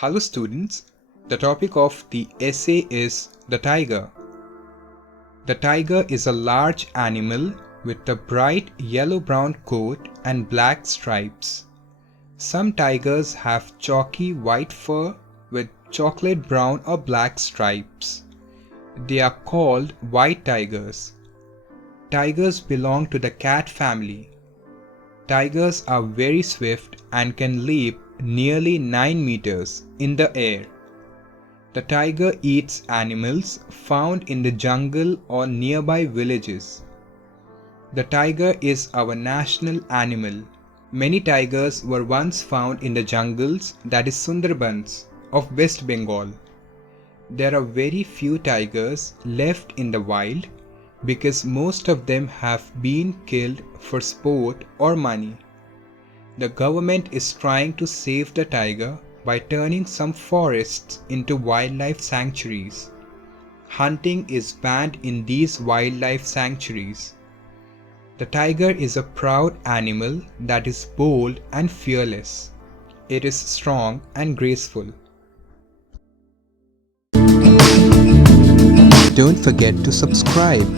Hello students, the topic of the essay is the tiger. The tiger is a large animal with a bright yellow-brown coat and black stripes. Some tigers have chalky white fur with chocolate brown or black stripes. They are called white tigers. Tigers belong to the cat family. Tigers are very swift and can leap nearly 9 meters in the air. The tiger eats animals found in the jungle or nearby villages. The tiger is our national animal. Many tigers were once found in the jungles, that is Sundarbans, of West Bengal. There are very few tigers left in the wild because most of them have been killed for sport or money. The government is trying to save the tiger by turning some forests into wildlife sanctuaries. Hunting is banned in these wildlife sanctuaries. The tiger is a proud animal that is bold and fearless. It is strong and graceful. Don't forget to subscribe.